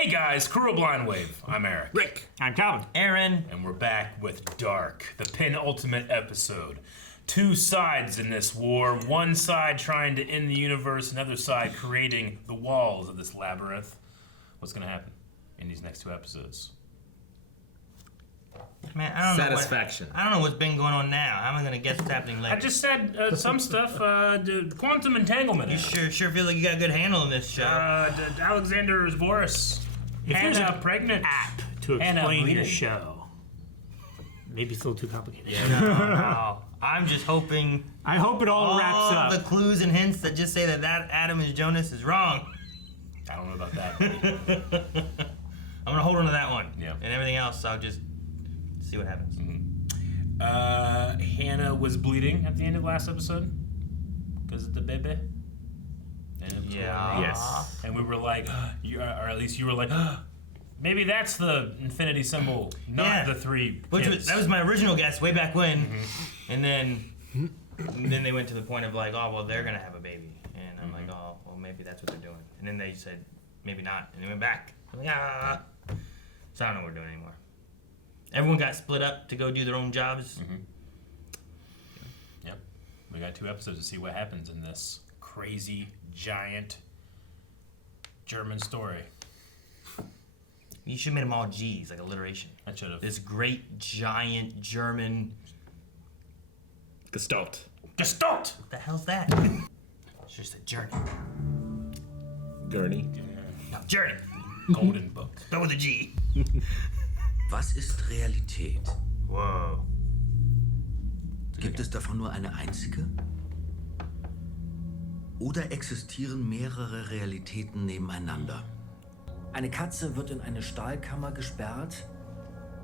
Hey guys, Crew of Blind Wave. I'm Eric. Rick. I'm Calvin. Aaron. And we're back with Dark, the penultimate episode. Two sides in this war. One side trying to end the universe, another side creating the walls of this labyrinth. What's going to happen in these next two episodes? Man, I don't Satisfaction. know. I don't know what's been going on now. How am I gonna guess what's happening later? I just said some stuff. Quantum entanglement. You sure feel like you got a good handle on this show. Aleksander is Boris. If there's Hannah an pregnant. app to Hannah explain your bleeding. show, maybe it's a little too complicated. No. I'm just hoping I hope it all wraps all up. the clues and hints that just say that Adam is Jonas is wrong. I don't know about that. I'm gonna hold on to that one. Yeah. And everything else, I'll just see what happens. Hannah was bleeding at the end of last episode because of the baby. And it was going Yes. And we were like, or at least you were like, maybe that's the infinity symbol, not the three kids. That was my original guess way back when. And then they went to the point of like, oh, well, they're gonna have a baby. And I'm like, oh, well, maybe that's what they're doing. And then they said, maybe not. And they went back. I'm like, So I don't know what we're doing anymore. Everyone got split up to go do their own jobs. Yep. We got 2 episodes to see what happens in this crazy, giant German story. You should have made them all G's, like alliteration. I should have. This great, giant German... Gestalt. Gestalt! What the hell's that? It's just a journey. Gurney. No, journey. Golden Book. Go with a G. Was ist Realität? Whoa. Gibt es davon nur eine einzige? Oder existieren mehrere Realitäten nebeneinander? Eine Katze wird in eine Stahlkammer gesperrt,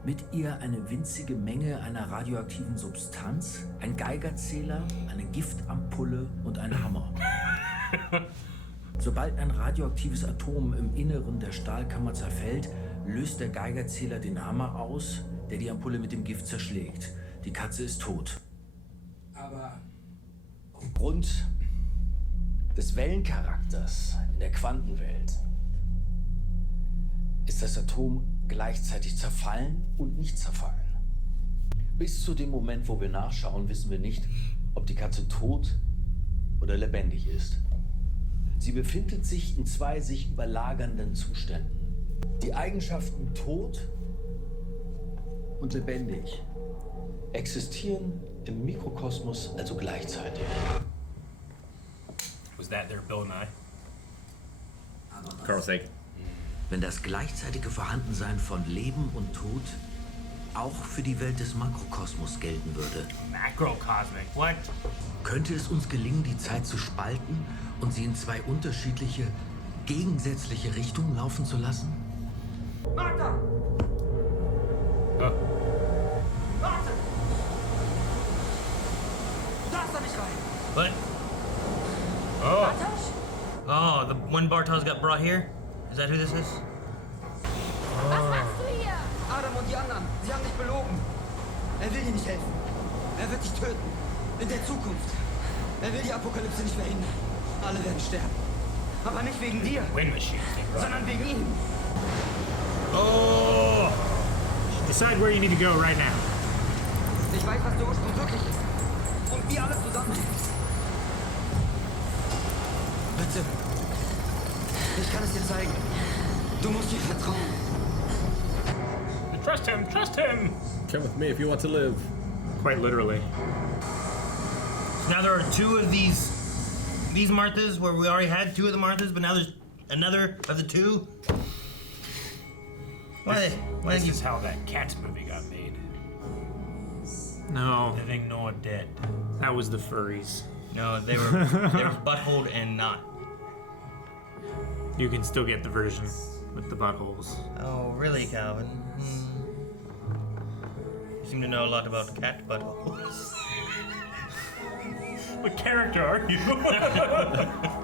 mit ihr eine winzige Menge einer radioaktiven Substanz, ein Geigerzähler, eine Giftampulle und ein Hammer. Sobald ein radioaktives Atom im Inneren der Stahlkammer zerfällt, löst der Geigerzähler den Hammer aus, der die Ampulle mit dem Gift zerschlägt. Die Katze ist tot. Aber aufgrund des Wellencharakters in der Quantenwelt ist das Atom gleichzeitig zerfallen und nicht zerfallen. Bis zu dem Moment, wo wir nachschauen, wissen wir nicht, ob die Katze tot oder lebendig ist. Sie befindet sich in 2 sich überlagernden Zuständen. Die Eigenschaften tot und lebendig existieren im Mikrokosmos also gleichzeitig. Was that there, Bill Nye? Carl Sagan. Wenn das gleichzeitige Vorhandensein von Leben und Tod auch für die Welt des Makrokosmos gelten würde, Macrocosmic. What? könnte es uns gelingen, die Zeit zu spalten und sie in 2 unterschiedliche, gegensätzliche Richtungen laufen zu lassen? Martha! Warte! Du darfst da nicht rein! What? Bartosz? Oh, the one Bartos got brought here? Is that who this is? Was machst du hier? Adam und die anderen, sie haben dich belogen. Er will dir nicht helfen. Er wird dich töten. In der Zukunft. Er will die Apokalypse nicht verhindern. Alle werden sterben. Aber nicht wegen dir, Wind machine. sondern wegen ihm. Oh! Decide where you need to go right now. Ich weiß, was der Ursprung wirklich ist. Und wie alles zusammenhängt. Bitte. Ich kann es dir zeigen. Du musst mir vertrauen. Trust him, trust him! Come with me if you want to live. Quite literally. So now there are 2 of these Marthas where we already had 2 of the Marthas, but now there's another of the 2. Why This did you... is how that Cats movie got made. No, Living nor dead. that was the furries. No, they were buttholed and not. You can still get the version with the buttholes. Oh, really, Calvin? You seem to know a lot about cat buttholes. What character are you?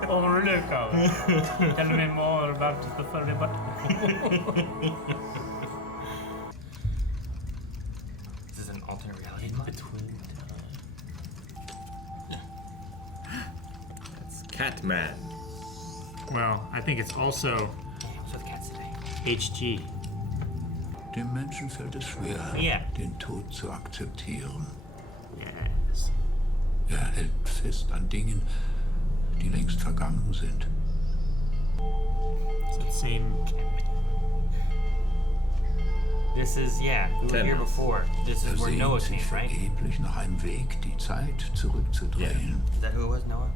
Oh, really, Calvin? Tell me more about the furry butt. Is this an alternate reality? Between It's Catman. Well, I think it's also What's with cats today? HG. Dem Menschen fällt es schwer, Ja. den Tod zu akzeptieren. Yes. Er hält fest an Dingen, die längst vergangen sind. It's the same. This is, yeah, we were here Tannhaus. before. This Er is where sehnt Noah sich came, right? vergeblich nach einem Weg, die Zeit zurückzudrehen. Is that who it was, Noah?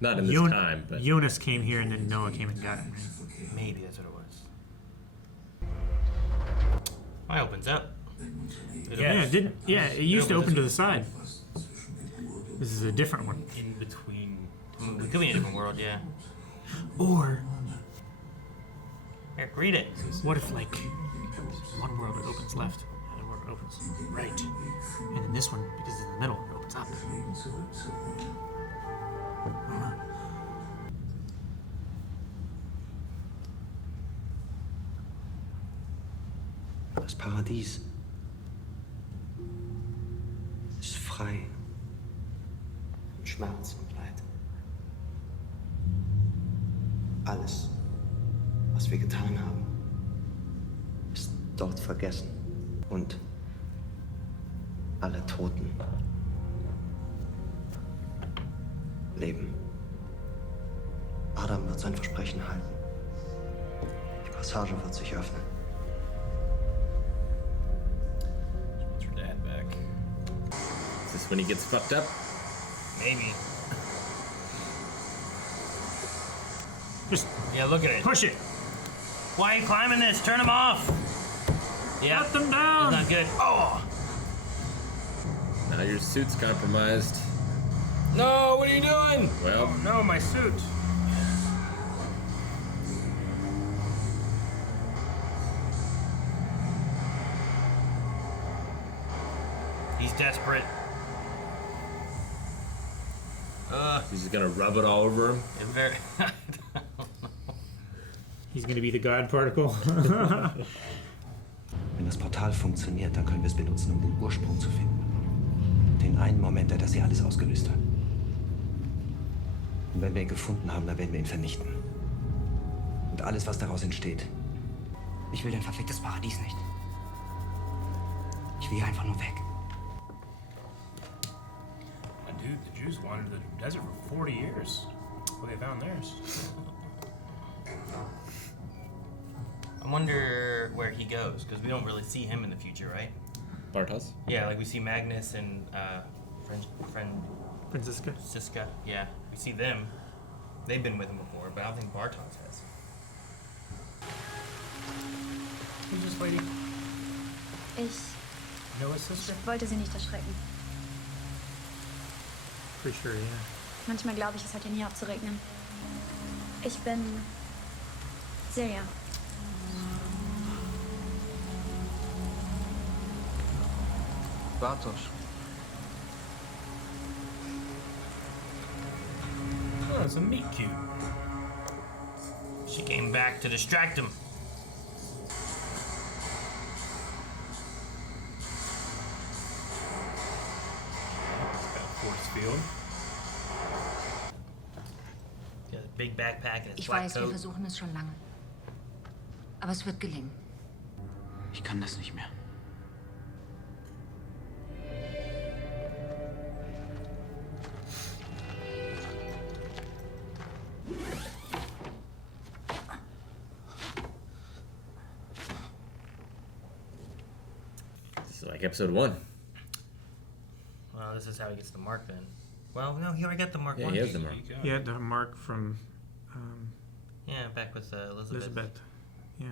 Not in this Eun- time, but Jonas came here and then Noah came and got him. Right? Maybe that's what it was. Mine opens up. Yeah, it didn't. Yeah, it used to open to the side. This is a different one. In between. We could be in a different world, yeah. Or Here, read it. what if like one world it opens left, and another world it opens right, and then this one, because it's in the middle, it opens up. Das Paradies ist frei von Schmerz und Leid. Alles, was wir getan haben, ist dort vergessen. Und alle Toten leben. Adam wird sein Versprechen halten. Die Passage wird sich öffnen. wants her dad back. Is this when he gets fucked up? Maybe. Just Yeah, look at it. push it. Why are you climbing this? Turn them off. Yeah. Let them That's down. not good. Oh! Now your suit's compromised. No, what are you doing? Well, No, my suit. He's desperate. he's just gonna rub it all over him. It's very. He's gonna be the God particle. Wenn das Portal funktioniert, dann können wir es benutzen, um den Ursprung zu finden. Den einen Moment, der das hier alles ausgelöst hat. Und wenn wir ihn gefunden haben, dann werden wir ihn vernichten. Und alles, was daraus entsteht. Ich will dein verficktes Paradies nicht. Ich will hier einfach nur weg. Dude, the Jews wandered the desert for 40 years before they found theirs. I wonder where he goes, because we don't really see him in the future, right? Bartos? Yeah, like we see Magnus and friend Francisca. Siska. Yeah, we see them. They've been with him before, but I don't think Bartos has. Who's this lady? Ich Noah's sister? wollte sie nicht erschrecken. Pretty sure, yeah. Manchmal glaube ich, es hat hier nie abzuregnen. Ich bin Silja. Bartosz. Oh, it's a meat cute. She came back to distract him. It's got a force field. He has a big backpack and his Ich black weiß, wir coat. versuchen es schon lange. Aber es wird gelingen. Ich kann das nicht mehr. This is like episode 1. Well, this is how he gets the mark then. Well, no, he already got the mark Yeah, once. he has the mark. He had the mark from Yeah, back with Elizabeth. Elizabeth. Yeah.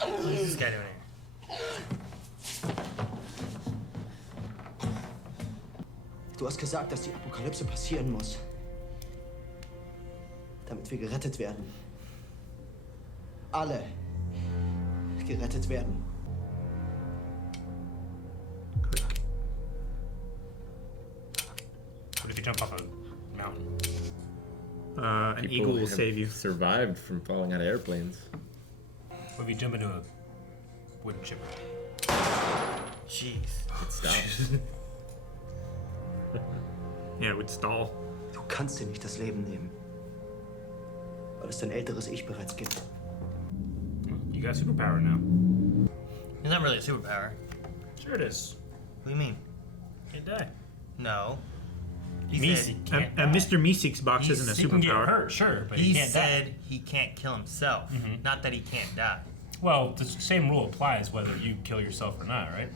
What is this guy doing here? Du hast gesagt, dass die Apokalypse passieren muss. Damit wir gerettet werden. Alle gerettet werden. What if you jump off a mountain? An eagle will have save you. Survived from falling out of airplanes. What if you jump into a wood chipper? Jeez. It stops. Yeah, it would stall. Du kannst dir nicht das Leben nehmen. Weil es dein älteres Ich bereits gibt. You got superpower now. It's not really a superpower. Sure it is. What do you mean? Can't die. No. He Meese- said Mr. Meeseek's box isn't a He can get superpower. hurt, sure, but he he can't die. said he can't kill himself. Not that he can't die. Well, the same rule applies whether you kill yourself or not, right?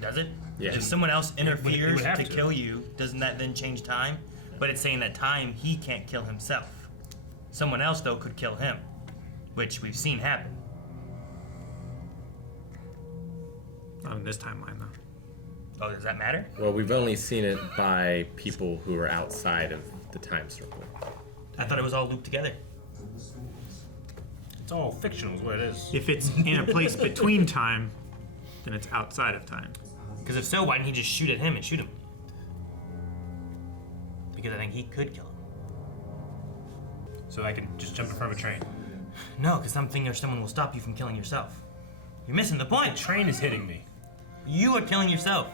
Does it? Yeah. If someone else you interferes would have to to. kill you, doesn't that then change time? But it's saying that time he can't kill himself. Someone else though could kill him, which we've seen happen. Not in this timeline, though. Oh, does that matter? Well, we've only seen it by people who are outside of the time circle. I thought it was all looped together. It's all fictional, is what it is. If it's in a place between time, then it's outside of time. Because if so, why didn't he just shoot at him and shoot him? Because I think he could kill him. So I can just jump in front of a train. No, because something or someone will stop you from killing yourself. You're missing the The point. train is hitting me. You are killing yourself.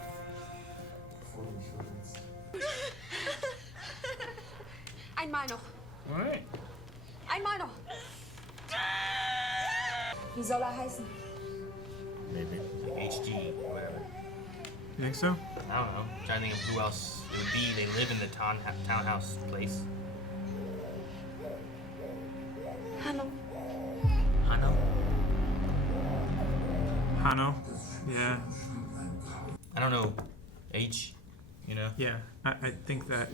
Einmal noch. All right. Einmal noch. Wie soll heißen? Maybe. HG or whatever. You think so? I don't know. I'm trying to think of who else it would be. They live in the townhouse place. Hanno. Hanno? Hanno? Yeah. I don't know. H, you know? Yeah. I think that.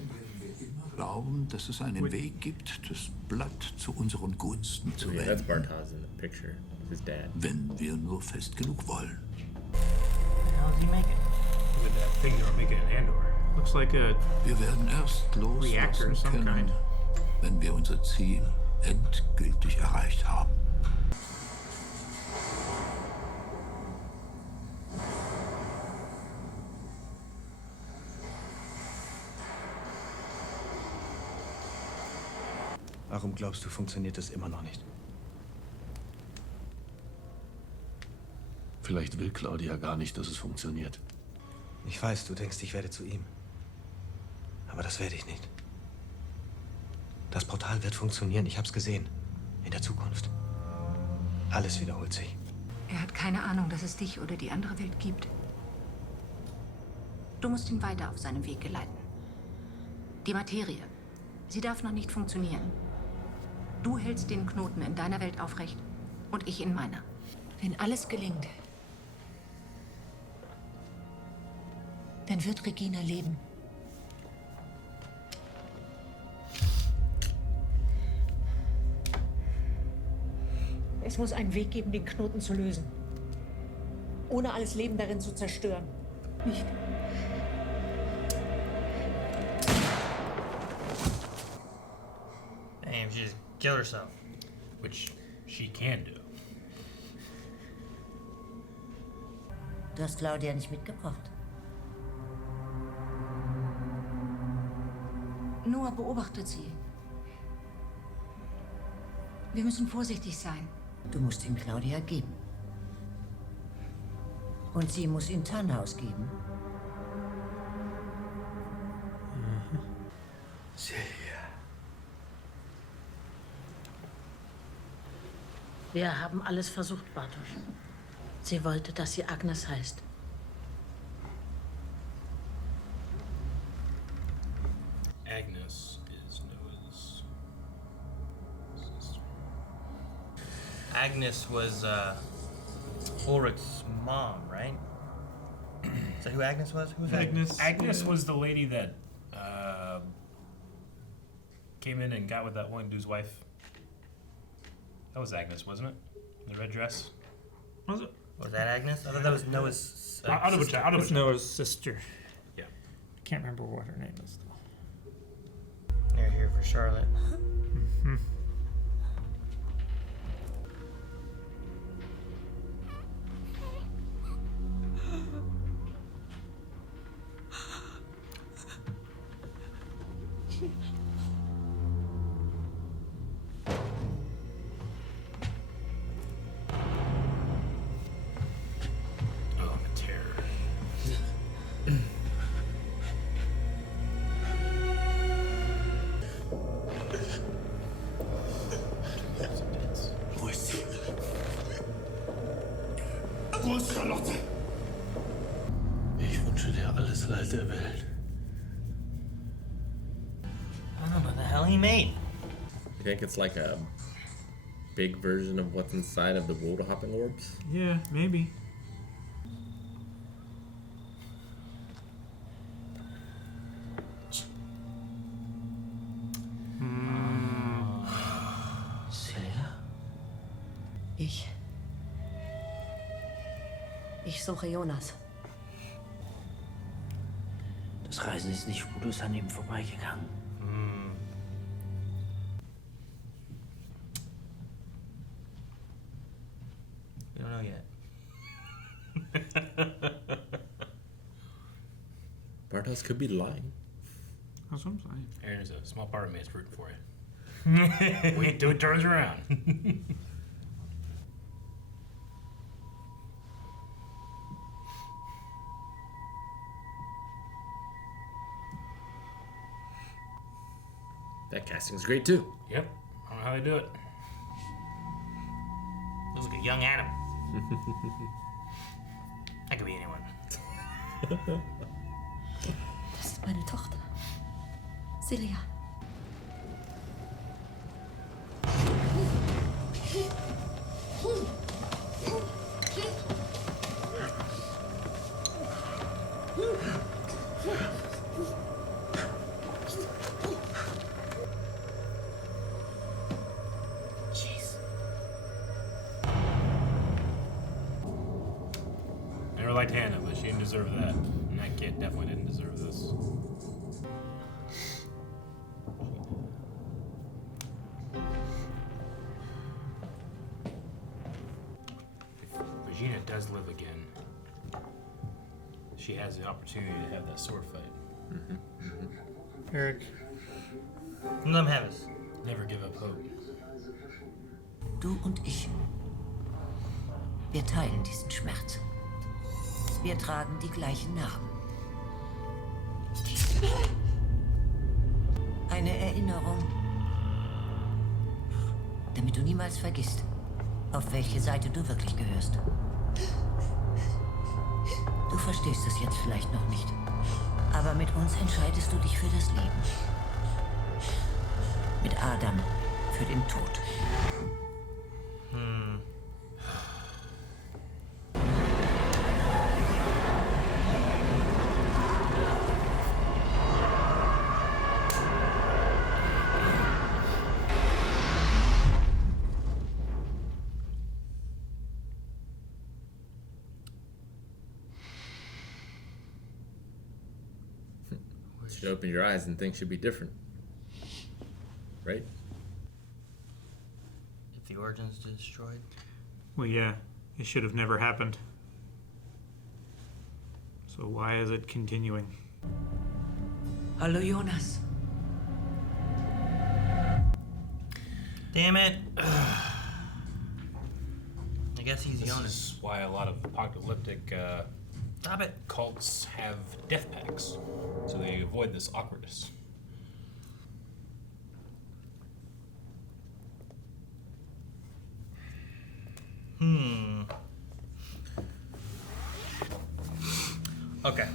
Glauben, dass es einen Weg gibt, das Blatt zu unseren Gunsten zu Yeah, that's wenden, Bartas in the picture. His dad. wenn wir nur fest genug wollen. How does he make it? With that thing that will make it an Andor. Looks like a. Wir werden erst Reactor loslassen of some können, kind. wenn wir unser Ziel endgültig erreicht haben. Warum glaubst du, funktioniert das immer noch nicht? Vielleicht will Claudia gar nicht, dass es funktioniert. Ich weiß, du denkst, ich werde zu ihm. Aber das werde ich nicht. Das Portal wird funktionieren, ich hab's gesehen. In der Zukunft. Alles wiederholt sich. Er hat keine Ahnung, dass es dich oder die andere Welt gibt. Du musst ihn weiter auf seinem Weg geleiten. Die Materie, sie darf noch nicht funktionieren. Du hältst den Knoten in deiner Welt aufrecht und ich in meiner. Wenn alles gelingt, dann wird Regina leben. Es muss einen Weg geben, den Knoten zu lösen. Ohne alles Leben darin zu zerstören. Nicht? Damn, she just killed herself. Which she can do. Du hast Claudia nicht mitgebracht. Noah beobachtet sie. Wir müssen vorsichtig sein. Du musst ihn Claudia geben. Und sie muss ihn Tannhaus geben. Wir haben alles versucht, Bartosz. Sie wollte, dass sie Agnes heißt. Agnes is Noah's sister. Agnes was Ulrich's mom, right? Is that who Agnes was? Who's Agnes? Agnes was the lady that came in and got with that one dude's wife. That was Agnes, wasn't it? The red dress. Was it? Was that Agnes? I thought that was Noah's I'll double sister. check. I'll double It's check. Noah's sister. Yeah. I can't remember what her name is, though. They're here for Charlotte. Mm-hmm. Charlotte. Ich wünsche dir alles Leid der Welt. I don't know what the hell he made. You think it's like a big version of what's inside of the water hopping orbs? Yeah, maybe. Celia? Ich suche Jonas. Das Reisen ist nicht spurlos an ihm vorbeigegangen. We don't know yet. Bartos could be lying. That's what I'm saying. Aaron, there's a small part of me that's rooting for you. Wait till it turns around. That casting's great too. Yep. I don't know how they do it. Looks like a young Adam. That could be anyone. Das ist meine Tochter. Celia. Never liked Hannah, but she didn't deserve that. And that kid definitely didn't deserve this. If Regina does live again, she has the opportunity to have that sword fight. Eric. Let him have us. Never give up hope. Du und ich. Wir teilen diesen Schmerz. Wir tragen die gleichen Narben. Eine Erinnerung, damit du niemals vergisst, auf welche Seite du wirklich gehörst. Du verstehst es jetzt vielleicht noch nicht, aber mit uns entscheidest du dich für das Leben. Mit Adam für den Tod. You should open your eyes and things should be different. Right? If the origin's destroyed. Well, yeah, it should have never happened. So why is it continuing? Hallo Jonas. Damn it. I guess he's This Jonas. is why a lot of apocalyptic Stop it. cults have death packs, so they avoid this awkwardness. Okay.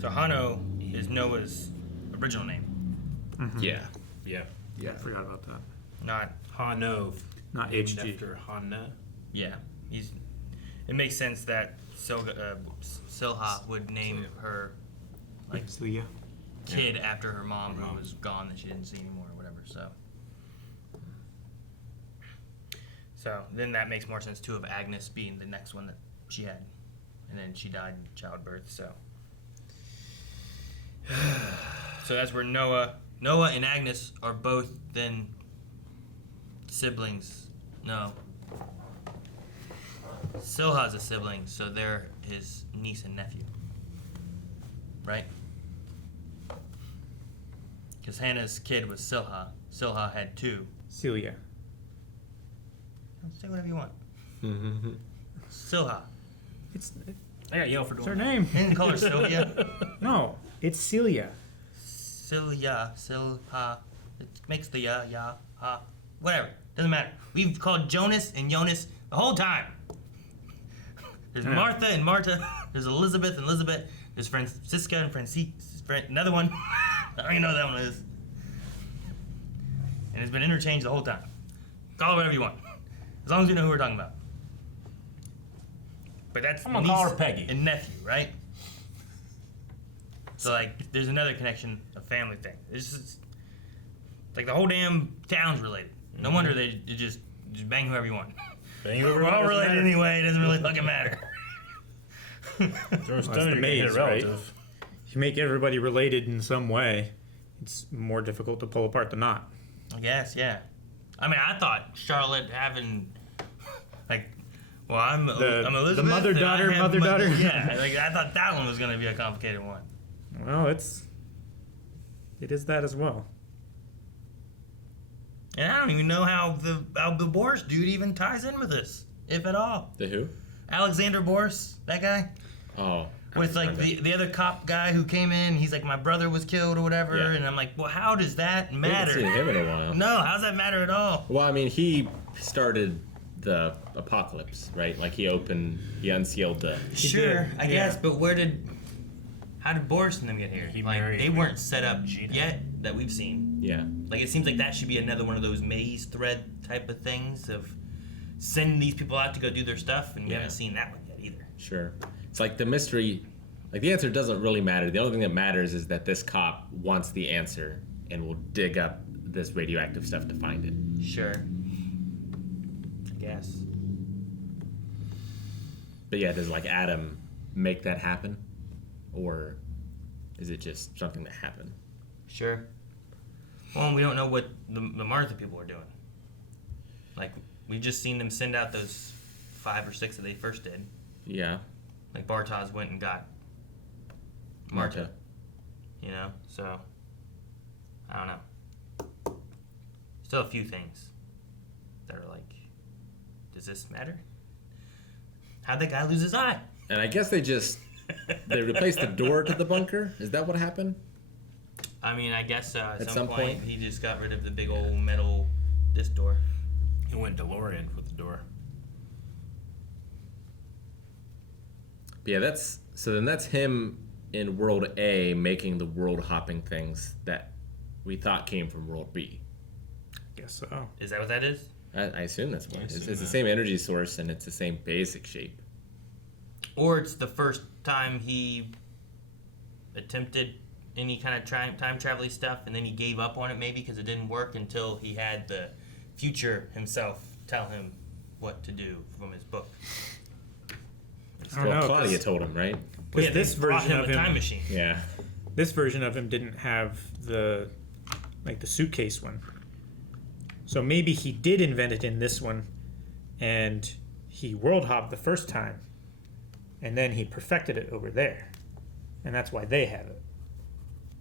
So Hanno is Noah's original name. Yeah. Yeah. Yeah, I forgot about that. Not Hanno. Not named HG. After Hannah. yeah. He's. It makes sense that Silha would name her like Celia. kid after her mom who was gone that she didn't see anymore or whatever. So then that makes more sense too of Agnes being the next one that she had, and then she died in childbirth. So that's where Noah and Agnes are both then siblings. No. Silha's a sibling, so they're his niece and nephew. Right? Because Hannah's kid was Silha. Silha had two. Celia. Say whatever you want. Silha. I got yelled for It's doing her that. name. You didn't call her Sylvia. No, it's Celia. Silha. It makes the ya, ha. Whatever. Doesn't matter. We've called Jonas and Jonas the whole time. There's Martha and Marta. There's Elizabeth and Elizabeth. There's Francisca and another one. I don't even know what that one is. And it's been interchanged the whole time. Call it whatever you want. As long as you know who we're talking about. But that's I'm gonna call her Peggy. And nephew, right? So like, there's another connection, a family thing. It's just like the whole damn town's related. No wonder they just bang whoever you want. Bang whoever We're all related anyway. It doesn't really fucking matter. That's the maze, right? If you make everybody related in some way, it's more difficult to pull apart the knot. I guess, yeah. I mean, I thought Charlotte having, like, well, I'm Elizabeth. The mother-daughter. Yeah, like I thought that one was going to be a complicated one. Well, it is that as well. And I don't even know how the Boris dude even ties in with this, if at all. The who? Aleksander Boris, that guy. Oh. With like the other cop guy who came in, he's like, my brother was killed or whatever, and I'm like, well, how does that matter? We haven't seen him in a while. No, how's that matter at all? Well, I mean, he started the apocalypse, right? Like he unsealed the. Sure, I guess, but how did Boris and them get here? Like they weren't set up yet that we've seen. Yeah. Like it seems like that should be another one of those maze thread type of things of sending these people out to go do their stuff, and we haven't seen that one yet either. Sure. It's like the mystery, like the answer doesn't really matter. The only thing that matters is that this cop wants the answer and will dig up this radioactive stuff to find it. Sure. I guess. But yeah, does like Adam make that happen? Or is it just something that happened? Sure. Well, we don't know what the Martha people are doing. Like, we've just seen them send out those 5 or 6 that they first did. Yeah. Like, Bartosz went and got Marta. You know? So, I don't know. Still a few things that are like, does this matter? How'd that guy lose his eye? And I guess they replaced the door to the bunker? Is that what happened? I mean, I guess so. At some point, he just got rid of the big old metal disc door. He went DeLorean with the door. But yeah, that's him in World A making the world hopping things that we thought came from World B. Guess so. Is that what that is? I assume that's what it is. It's the same energy source and it's the same basic shape. Or it's the first time he attempted any kind of time travel stuff, and then he gave up on it maybe because it didn't work until he had the future himself tell him what to do from his book. Well, Claudia told him, right? Because this version of him, time machine. Yeah. This version of him didn't have the suitcase one. So maybe he did invent it in this one, and he world hopped the first time, and then he perfected it over there, and that's why they have it.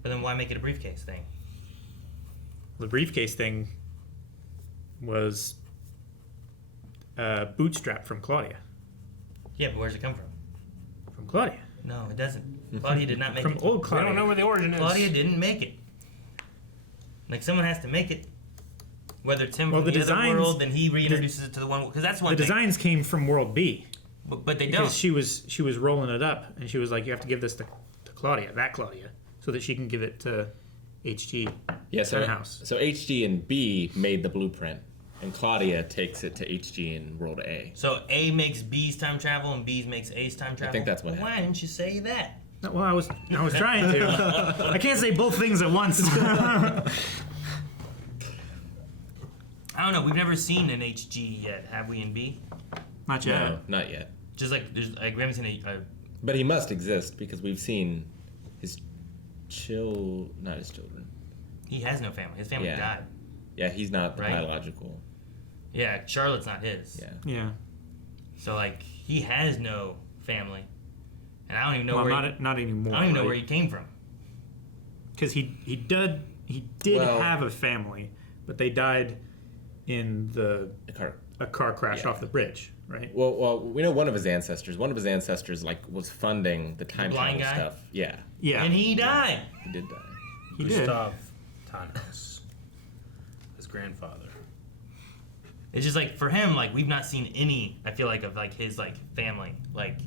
But then why make it a briefcase thing? The briefcase thing was bootstrapped from Claudia. Yeah, but where's it come from? From Claudia. No, it doesn't. Claudia did not make from it. Old Claudia. We don't know where the origin is. Claudia didn't make it. Like, someone has to make it. Whether it's him Well, from the the other designs- world, then he reintroduces it to the one, because that's one The thing. designs came from World B. But they because don't. she was rolling it up, and she was like, "You have to give this to Claudia, that Claudia, so that she can give it to HG." Yeah, so Tannhaus. So HG and B made the blueprint, and Claudia takes it to HG in World A. So A makes B's time travel, and B makes A's time travel? think that's what Well, why didn't you say that? No, well, I was trying to. I can't say both things at once. I don't know. We've never seen an HG yet, have we, in B? Not yet. No, not yet. Just like, we haven't seen a But he must exist because we've seen not his children. he has no family. His family died. Yeah, he's not Right. biological. Yeah, Charlotte's not his. Yeah. Yeah. So, like, he has no family. And I don't even know Well, where not anymore. I don't even know where he came from. Because he did Well- have a family, but they died in a car crash off the bridge, right? Well, we know one of his ancestors. One of his ancestors was funding the time blind travel guy? stuff. Yeah. Yeah. And he died. He did die. He did. Gustav Tannhaus, his grandfather. It's just like for him, like we've not seen any. I feel like of like his like family. Like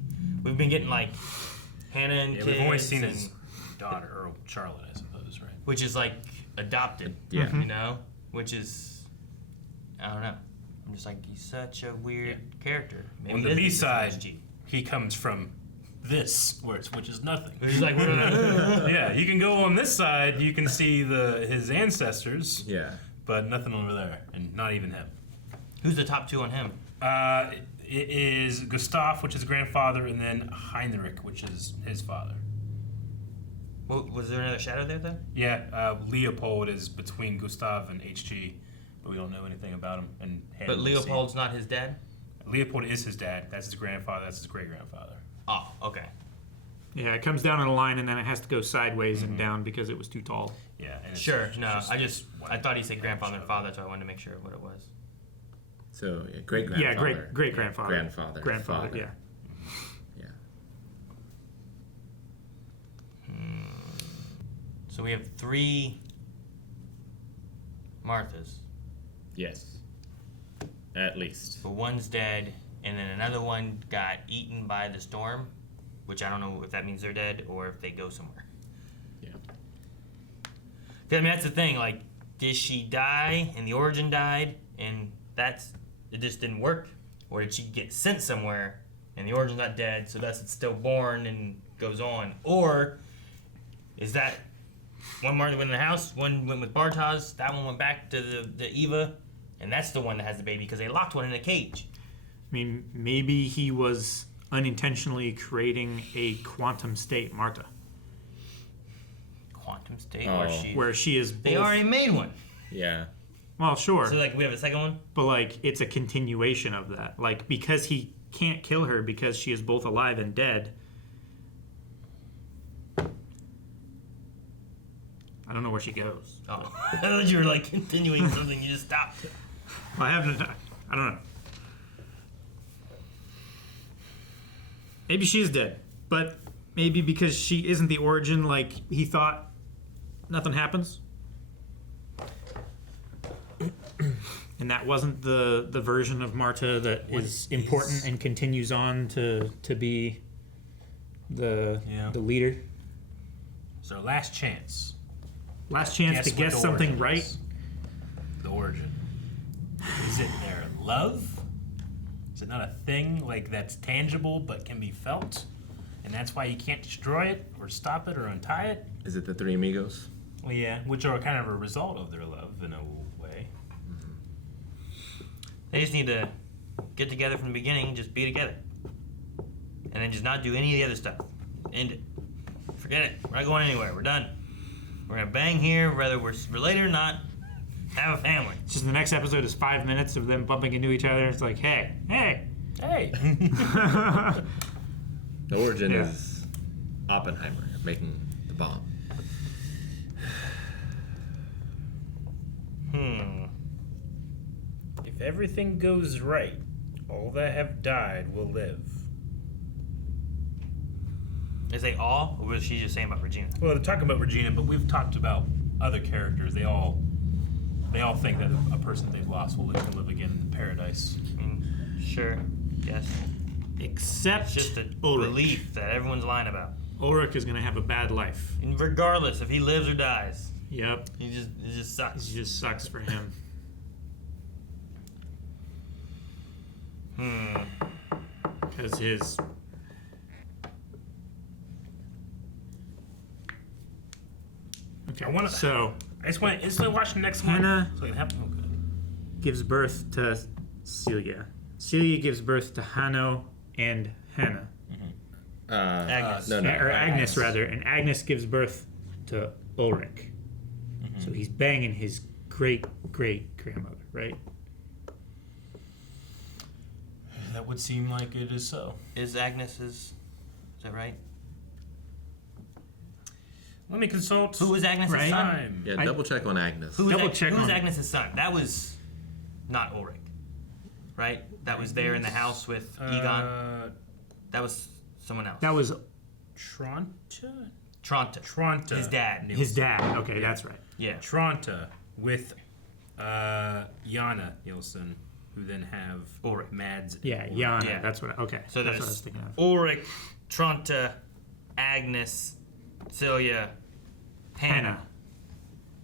we've been getting like Hannah and kids. We've only seen his daughter, or Charlotte, I suppose, right? Which is like adopted. Yeah. You know, which is I don't know. I'm just like he's such a weird character. Maybe On it the is B because of side, MSG. he comes from this, which is nothing. Which is like yeah, you can go on this side. You can see his ancestors. Yeah. But nothing over there, and not even him. Who's the top two on him? It is Gustav, which is grandfather, and then Heinrich, which is his father. Well, was there another shadow there then? Yeah, Leopold is between Gustav and HG, but we don't know anything about him. And But Leopold's not his dad? Leopold is his dad. That's his grandfather. That's his great-grandfather. Oh, okay. Yeah, it comes down on a line and then it has to go sideways and down because it was too tall. Yeah. And Sure. No, I thought he said grandfather and father, so I wanted to make sure what it was. So great grandfather. Yeah, great grandfather. Grandfather. Father. Yeah. Yeah. So we have 3 Marthas. Yes. At least. But one's dead, and then another one got eaten by the storm, which I don't know if that means they're dead or if they go somewhere. Yeah. I mean, that's the thing. Like, did she die and the origin died, and it just didn't work, or did she get sent somewhere and the origin's not dead, so thus it's still born and goes on, or is that one Martha went in the house, one went with Bartosz, that one went back to the Eva, and that's the one that has the baby because they locked one in a cage. I mean, maybe he was unintentionally creating a quantum state Marta. Quantum state, where she is. They already made one. Yeah. Well, sure. So like we have a second one, but like it's a continuation of that. Like because he can't kill her because she is both alive and dead. I don't know where she goes. Oh, I thought you were like continuing something. You just stopped. Well, I haven't. I don't know. Maybe she's dead, but maybe because she isn't the origin, like he thought, nothing happens. And that wasn't the version of Marta that is important and continues on to be the leader. It's our last chance. Last chance to guess something right. The origin. Is it their love? Is it not a thing like that's tangible but can be felt? And that's why you can't destroy it or stop it or untie it? Is it the 3 amigos? Well, yeah, which are kind of a result of their love in a way. They just need to get together from the beginning, just be together. And then just not do any of the other stuff. End it. Forget it. We're not going anywhere. We're done. We're going to bang here, whether we're related or not. Have a family. It's just the next episode is 5 minutes of them bumping into each other. It's like, hey. The origin is Oppenheimer making the bomb. If everything goes right, all that have died will live. Is they all, or was she just saying about Regina? Well, they're talking about Regina, but we've talked about other characters. They all think that a person they've lost will live again in paradise. Sure, yes. Except it's just a Ulrich. belief that everyone's lying about. Ulrich is going to have a bad life. And regardless if he lives or dies. Yep. It just sucks. It just sucks for him. Because his... Okay, I just want to watch the next Hannah one. So I can have gives birth to Celia. Celia gives birth to Hanno and Hannah. Agnes. Agnes, rather. And Agnes gives birth to Ulrich. So he's banging his great-great-grandmother, right? That would seem like it is so. Is Agnes's... Is that right? Let me consult. Who was Agnes' son? Yeah, double check on Agnes. Who was Agnes' son? That was not Ulrich, right? That was there in the house with Egon. That was someone else. That was Tronta. His dad. His dad. Okay, that's right. Yeah. Tronta with Jana Nielsen. who then have Ulrich. Mads. Yeah, and Jana. Yeah. That's what. Okay. So that's what I was there's thinking of. Ulrich, Tronta, Agnes, Celia, Hannah,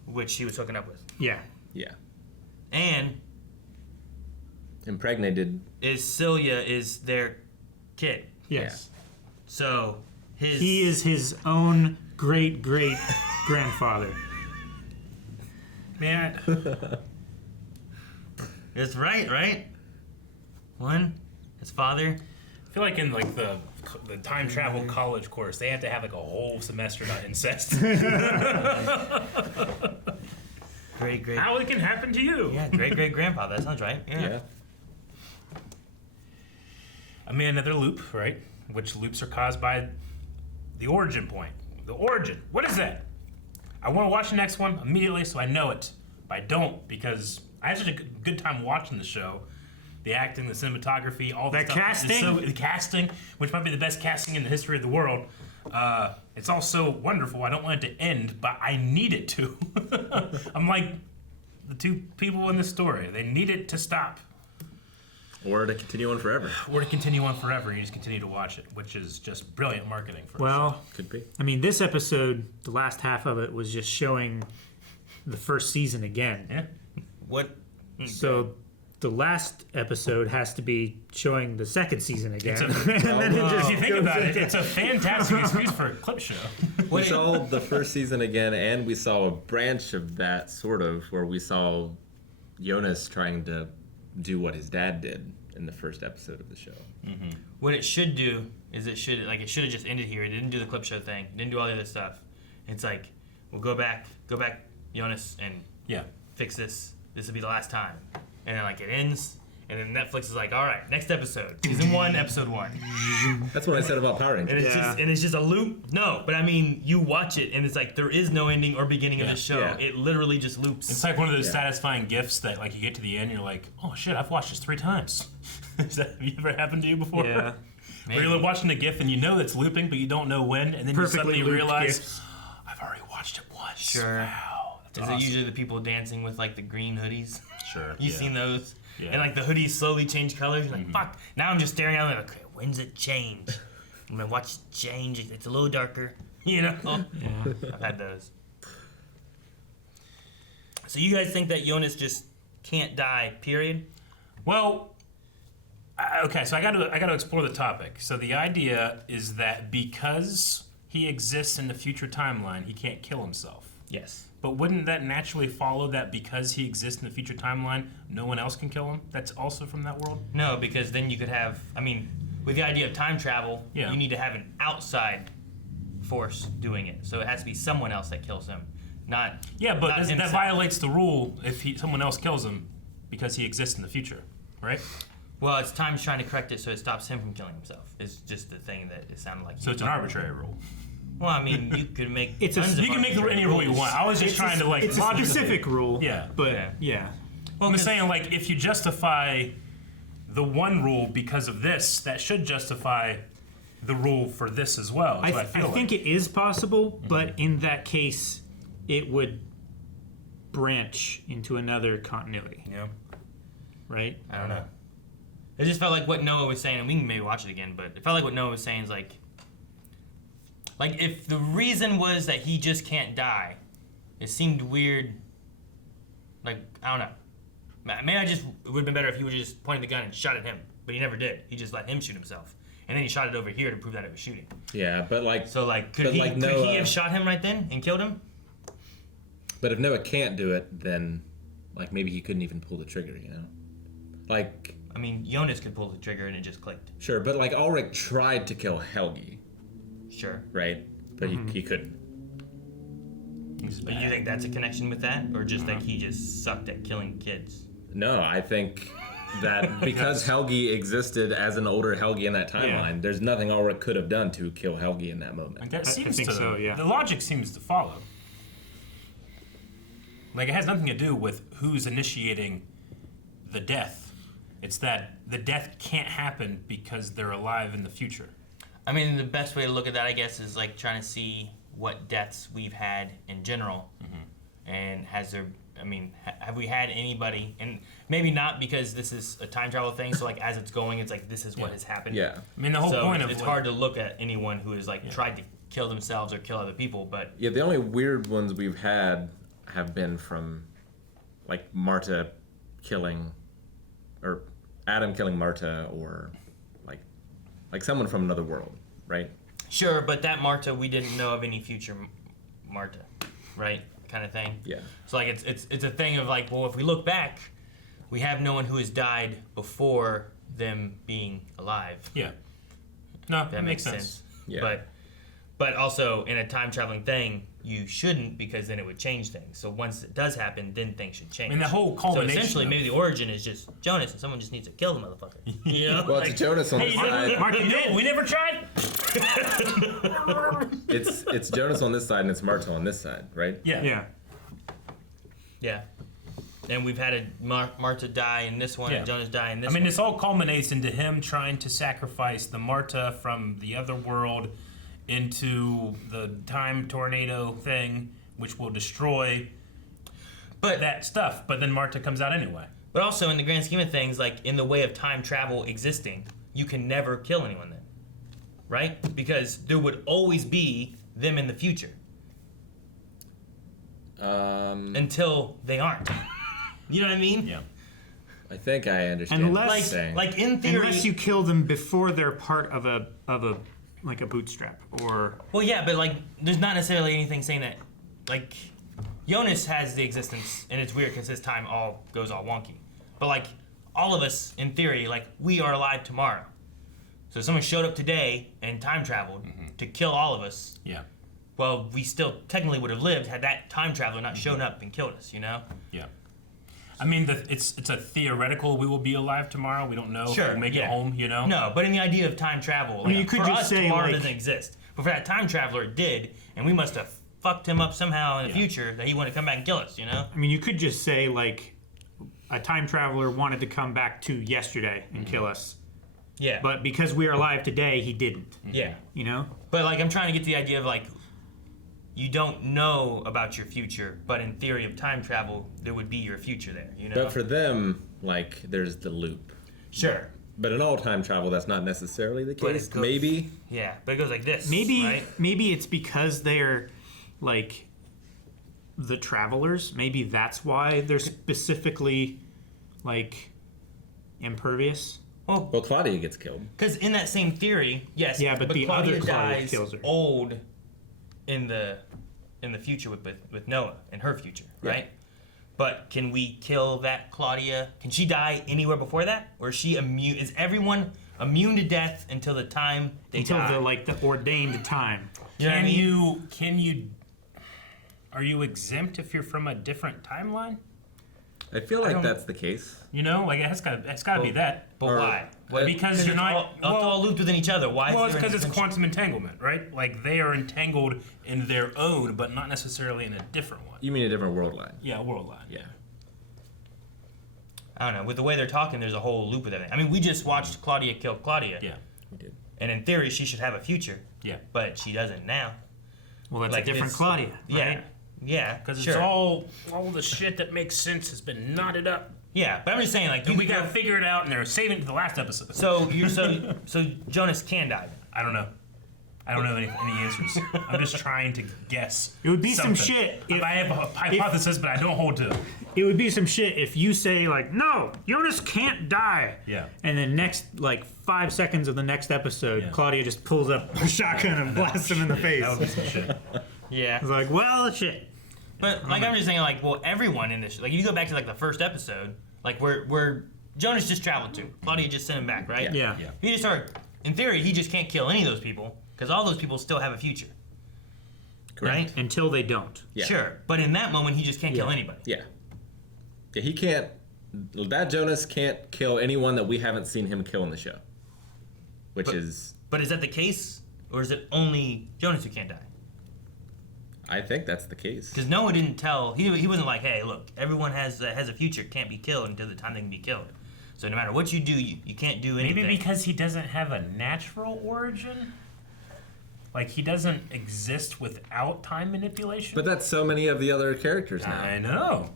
which he was hooking up with. Yeah. Yeah. And Impregnated. Celia is their kid. Yes. So he is his own great grandfather. Man, That's right? One, his father. I feel like in like the time travel college course, they have to have like a whole semester on incest. Great. How it can happen to you? Yeah, great grandpa. That sounds right. Yeah. I mean, another loop, right? Which loops are caused by the origin point. The origin. What is that? I want to watch the next one immediately so I know it. But I don't because I had such a good time watching the show. The acting, the cinematography, all the The stuff. casting? The casting, which might be the best casting in the history of the world. It's all so wonderful. I don't want it to end, but I need it to. I'm like the two people in the story. They need it to stop. Or to continue on forever. Or to continue on forever. You just continue to watch it, which is just brilliant marketing for Well, could be. I mean, this episode, the last half of it was just showing the first season again. Yeah. What? So the last episode has to be showing the second season again. If you think about it, it's a fantastic excuse for a clip show. We saw the first season again, and we saw a branch of that, sort of, where we saw Jonas trying to do what his dad did in the first episode of the show. Mm-hmm. What it should do is it should have just ended here. It didn't do the clip show thing. It didn't do all the other stuff. It's like, we'll go back, Jonas, and fix this. This will be the last time. And then like it ends, and then Netflix is like, all right, next episode, season 1, episode 1. That's what I said about Power Rangers. And it's just a loop. No, but I mean, you watch it, and it's like there is no ending or beginning of the show. Yeah. It literally just loops. It's like one of those satisfying gifts that like you get to the end, you're like, oh shit, I've watched this 3 times. Have you ever happened to you before? Yeah. Where you're watching a GIF and you know it's looping, but you don't know when, and then you suddenly looped realize, GIFs. I've already watched it once. Sure. Wow. That's Is awesome. it usually the people dancing with like the green hoodies? Sure. You've seen those? Yeah. And like the hoodies slowly change colors. You're like, fuck. Now I'm just staring at them like, okay, when's it change? I'm gonna watch it change. It's a little darker. You know? Yeah. I've had those. So you guys think that Jonas just can't die, period? Well, okay, so I got to explore the topic. So the idea is that because he exists in the future timeline, he can't kill himself. Yes. But wouldn't that naturally follow that because he exists in the future timeline, no one else can kill him? That's also from that world? No, because then you could have, I mean, with the idea of time travel, Yeah. you need to have an outside force doing it. So it has to be someone else that kills him, not Yeah, but not that himself. violates the rule if someone else kills him because he exists in the future, right? Well, it's time's trying to correct it so it stops him from killing himself. It's just the thing that it sounded like. So it's an arbitrary rule. Well, I mean, you could make You can make any rule you want. I was just trying to like It's a logically- specific rule. Yeah. But yeah. Well, I'm just saying, like, if you justify the one rule because of this, that should justify the rule for this as well. I Is what I feel think it is possible, but in that case, it would branch into another continuity. Yeah. Right? I don't know. It just felt like what Noah was saying, and we can maybe watch it again, but it felt like what Noah was saying is like if the reason was that he just can't die, it seemed weird. Like, I don't know. Maybe it would have been better if he would have just pointed the gun and shot at him, but he never did. He just let him shoot himself. And then he shot it over here to prove that it was shooting. Yeah, but like... So, like, could but he, like could Noah, he have shot him right then and killed him? But if Noah can't do it, then like maybe he couldn't even pull the trigger, you know? Like... I mean, Jonas could pull the trigger and it just clicked. Sure, but like Ulrich tried to kill Helgi. Sure. Right? But he couldn't. But you think that's a connection with that? Or just like he just sucked at killing kids? No, I think that because Helgi existed as an older Helgi in that timeline, there's nothing Ulrich could have done to kill Helgi in that moment. Like that seems think to, so, yeah. The logic seems to follow. Like, it has nothing to do with who's initiating the death. It's that the death can't happen because they're alive in the future. I mean, the best way to look at that, I guess, is like trying to see what deaths we've had in general, and has there I mean, have we had anybody, and maybe not because this is a time travel thing, so like as it's going, it's like this is what has happened. Yeah. I mean, the whole point of it's hard to look at anyone who has like tried to kill themselves or kill other people, but Yeah, the only weird ones we've had have been from, like, Marta killing, or Adam killing Marta, or like someone from another world, right? sure, but that Marta, we didn't know of any future Marta, right? Kind of thing. Yeah. So like it's a thing of like, well, if we look back, we have no one who has died before them being alive. Yeah. No, That makes sense. Yeah. But also in a time traveling thing, you shouldn't, because then it would change things. So once it does happen, then things should change. I mean, the whole So culmination essentially, of- maybe the origin is just Jonas, and someone just needs to kill the motherfucker. You know? Well, it's Jonas on Hey, this you side. didn't- Mark, you did. We never tried. It's Jonas on this side and it's Marta on this side, right? Yeah. Yeah. And we've had Marta die in this one, Yeah. and Jonas die in this I mean, one. this all culminates into him trying to sacrifice the Marta from the other world into the time tornado thing, which will destroy that stuff. But then Marta comes out anyway. But also, in the grand scheme of things, like in the way of time travel existing, you can never kill anyone then. Right? Because there would always be them in the future. Until they aren't. You know what I mean? Yeah. I think I understand what you're Unless, saying. Like in theory. unless you kill them before they're part of a like a bootstrap or. Well, yeah, but like, there's not necessarily anything saying that, like, Jonas has the existence, and it's weird because his time goes all wonky. But like, all of us, in theory, like, we are alive tomorrow. So if someone showed up today and time traveled to kill all of us. Yeah. Well, we still technically would have lived had that time traveler not shown up and killed us, you know? Yeah. I mean, it's a theoretical. We will be alive tomorrow. We don't know if we'll make it home. You know. No, but in the idea of time travel, I mean, you could for just us, say, tomorrow like- doesn't exist. But for that time traveler, it did, and we must have fucked him up somehow in the future that he wanted to come back and kill us. You know? I mean, you could just say like a time traveler wanted to come back to yesterday and kill us. Yeah. But because we are alive today, he didn't. Yeah. You know? But like, I'm trying to get the idea of like, you don't know about your future, but in theory of time travel, there would be your future there. You know? But for them, like, there's the loop. Sure. But in all time travel, that's not necessarily the But it case. goes- Maybe. Yeah, but it goes like this. Maybe right? maybe it's because they're like the travelers. Maybe that's why they're specifically like impervious. Well, Claudia gets killed. Because in that same theory, yes. Yeah, but the Claudia other Claudia dies kills her. old in the future with Noah and her future, right? But can we kill that Claudia? Can she die anywhere before that, or is she immune? Is everyone immune to death until the time they Until die? the ordained time. You know what I mean? Can you? Are you exempt if you're from a different timeline? I feel like that's the case. You know, like it's got to be that. But why? Because you're it's not. All, it's all looped within each other. Why? Well, is it's there because it's an quantum entanglement, right? Like they are entangled in their own, but not necessarily in a different one. You mean a different world line? Yeah, world line. Yeah. I don't know. With the way they're talking, there's a whole loop with everything. I mean, we just watched Claudia kill Claudia. Yeah, we did. And in theory, she should have a future. Yeah. But she doesn't now. Well, that's Like, a different it's- Claudia, Yeah. right? Yeah. Because sure. it's all the shit that makes sense has been knotted up. Yeah, but I'm just saying, like, And we got to figure it out, and they're saving it to the last episode. So you're so Jonas can die. I don't know. I don't know any answers. I'm just trying to guess. It would be some something. shit I have a hypothesis, but I don't hold to it. It would be some shit if you say like, no, Jonas can't die. Yeah. And then next like 5 seconds of the next episode, Claudia just pulls up a shotgun and blasts him in the face. That would be some shit. Yeah. It's like, well, shit. But like I'm just saying, like, well, everyone in this, like, if you go back to like the first episode, like where Jonas just traveled to, Claudia just sent him back, right? Yeah. He just started. In theory, he just can't kill any of those people because all those people still have a future. Right? Until they don't. Yeah. Sure. But in that moment, he just can't kill anybody. Yeah. Yeah, he can't. That Jonas can't kill anyone that we haven't seen him kill in the show. Which is. But is that the case, or is it only Jonas who can't die? I think that's the case. Because Noah didn't tell. He wasn't like, hey, look, everyone has a future, can't be killed until the time they can be killed. So no matter what you do, you can't do anything. Maybe because he doesn't have a natural origin? Like, he doesn't exist without time manipulation? But that's so many of the other characters now. I know.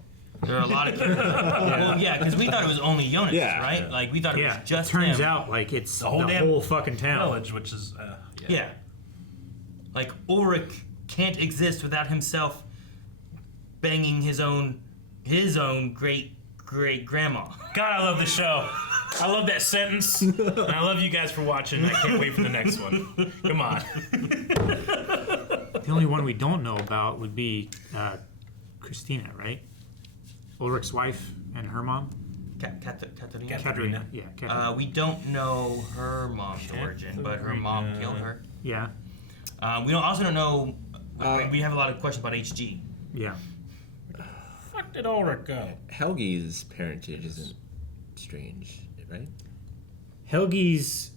There are a lot of characters. Well, yeah, because we thought it was only Jonas, right? Like, we thought it was just turns him. out, like, it's the whole damn whole fucking town. Village, which is Yeah. Like, Ulrich can't exist without himself banging his own great-great-grandma. God, I love the show. I love that sentence. And I love you guys for watching. I can't wait for the next one. Come on. The only one we don't know about would be Christina, right? Ulrich's wife and her mom. Katarina? Katarina. Yeah, Katarina. We don't know her mom's origin, but her mom killed her. Yeah. We also don't know. We have a lot of questions about HG. Yeah. Fuck did Ulrich go? Helgi's parentage isn't strange, right? Helgi's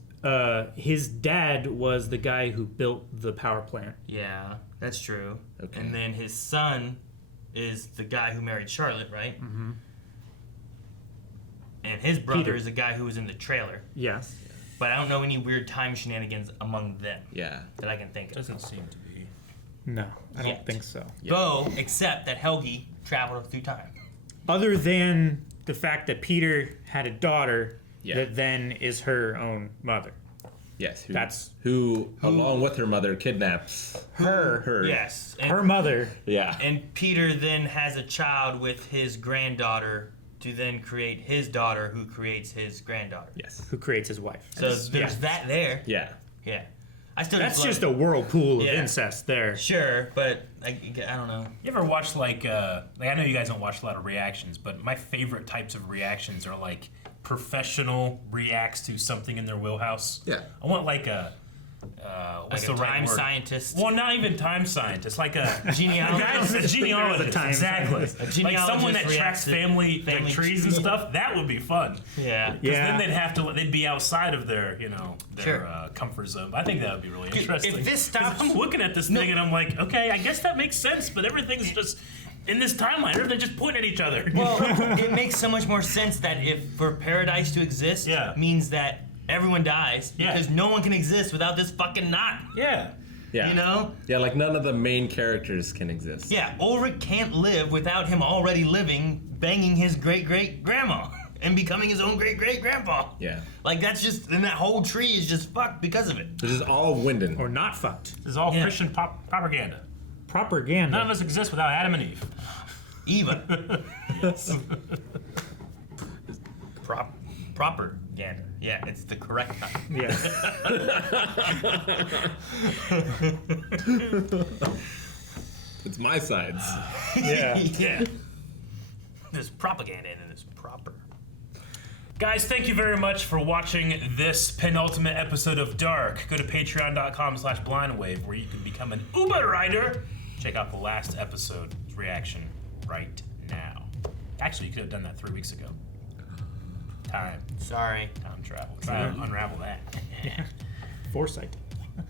his dad was the guy who built the power plant. Yeah, that's true. Okay. And then his son is the guy who married Charlotte, right? Mm-hmm. And his brother Peter. is the guy who was in the trailer. Yes. But I don't know any weird time shenanigans among them. Yeah. That I can think of. Doesn't seem to be. No, I don't Yet. think so. Though, except that Helgi traveled through time. Other than the fact that Peter had a daughter Yeah. that then is her own mother. Yes. Who along with her mother, kidnaps her. Yes. her mother. Yeah. And Peter then has a child with his granddaughter to then create his daughter who creates his granddaughter. Yes. Who creates his wife. So there's that there. Yeah. Yeah. I still That's love just it. a whirlpool of Yeah. incest there. Sure, but I don't know. You ever watch like I know you guys don't watch a lot of reactions, but my favorite types of reactions are like professional reacts to something in their wheelhouse. Yeah. I want like a what's Like the a right time word? scientist. Well, not even time scientist, like a Genealogist. a genealogist, Time exactly. scientist. A Like someone that genealogist tracks reacts to family family trees and tree. stuff. That would be fun. Yeah. Because Yeah. then they'd be outside of their Sure. comfort zone. I think that would be really interesting. If this 'Cause stops- I'm looking at this thing and I'm like, okay, I guess that makes sense, but everything's just in this timeline. They're just pointing at each other. Well, it makes so much more sense that if for paradise to exist means that everyone dies because no one can exist without this fucking knot. Yeah. Yeah. You know? Yeah, like none of the main characters can exist. Yeah, Ulrich can't live without him already living, banging his great-great-grandma and becoming his own great-great-grandpa. Yeah. Like, that's just, and that whole tree is just fucked because of it. This is all Winden. Or not fucked. This is all Christian propaganda. Propaganda. None of us exist without Adam and Eve. Eva. Proper gander. Yeah, it's the correct time. Yeah. It's my sides. Yeah. Yeah. There's propaganda and there's proper. Guys, thank you very much for watching this penultimate episode of Dark. Go to patreon.com/blindwave where you can become an Uber rider. Check out the last episode's reaction right now. Actually, you could have done that 3 weeks ago. Time Sorry. travel. Try to unravel that. Foresight.